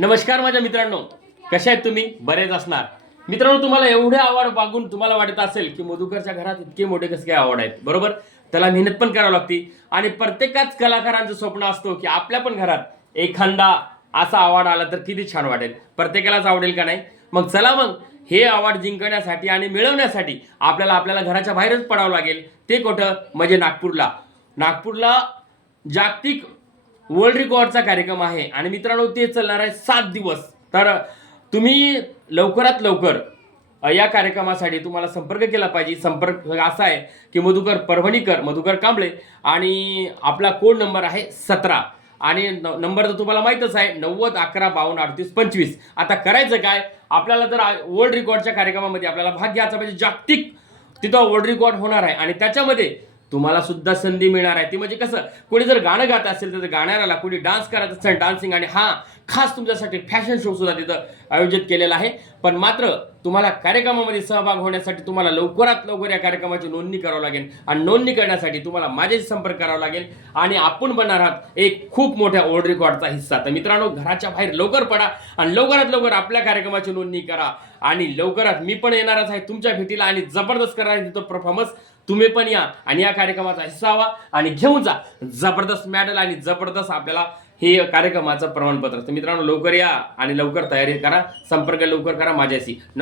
नमस्कार माझ्या मित्रांनो, कशा आहेत तुम्ही? बरेच असणार. मित्रांनो, तुम्हाला एवढे आवड बागून तुम्हाला वाटत असेल की मधुकरच्या घरात इतके मोठे कसे काय आवड आहेत, बरोबर? त्याला मेहनत पण करावी लागते आणि प्रत्येकाच कलाकारांचं स्वप्न असतो की आपल्या पण घरात एखादा असा अवॉर्ड आला तर किती छान वाटेल. प्रत्येकालाच आवडेल का नाही? मग चला, मग हे अवॉर्ड जिंकण्यासाठी आणि मिळवण्यासाठी आपल्याला घराच्या बाहेरच पडावं लागेल. ते कुठं? म्हणजे नागपूरला जागतिक वर्ल्ड रेकॉर्डचा कार्यक्रम आहे आणि मित्रांनो, ते चालणार आहे 7 दिवस. तर तुम्ही लवकरात लवकर या कार्यक्रमासाठी तुम्हाला संपर्क केला पाहिजे. संपर्क असा आहे की मधुकर कांबळे आणि आपला कोड नंबर आहे 17 आणि नंबर तर तुम्हाला माहीतच आहे, 90 11 52 38 25. आता करायचं काय? आपल्याला तर वर्ल्ड रेकॉर्डच्या कार्यक्रमामध्ये आपल्याला भाग घ्यायचा पाहिजे. जागतिक तिथं वर्ल्ड रेकॉर्ड होणार आहे आणि त्याच्यामध्ये तुम्हाला सुद्धा संधी मिळणार आहे. ती म्हणजे कसं, कोणी जर गाणं गात असेल तर गाण्याला, कोणी डान्स करत असेल डान्सिंग, आणि खास तुमच्यासाठी फॅशन शो सुद्धा तिथं आयोजित केलेला आहे. पण मात्र तुम्हाला कार्यक्रमामध्ये सहभाग होण्यासाठी तुम्हाला लवकरात लवकर या कार्यक्रमाची नोंदणी करावी लागेल आणि नोंदणी करण्यासाठी तुम्हाला माझ्याशी संपर्क करावा लागेल आणि आपण बनणार आहात एक खूप मोठ्या वर्ल्ड रेकॉर्डचा हिस्सा. तर मित्रांनो, घराच्या बाहेर लवकर पडा आणि लवकरात लवकर आपल्या कार्यक्रमाची नोंदणी करा आणि लवकरात मी पण येणारच आहे तुमच्या भेटीला आणि जबरदस्त करणार तिथं परफॉर्मन्स. तुम्ही पण या आणि या कार्यक्रमाचा हिस्सा व्हा आणि घेऊन जा जबरदस्त मेडल आणि जबरदस्त आपल्याला हे कार्यक्रमाचं प्रमाणपत्र. तर मित्रांनो, लवकर या आणि लवकर तयारी करा. संपर्क लवकर करा माझ्याशी.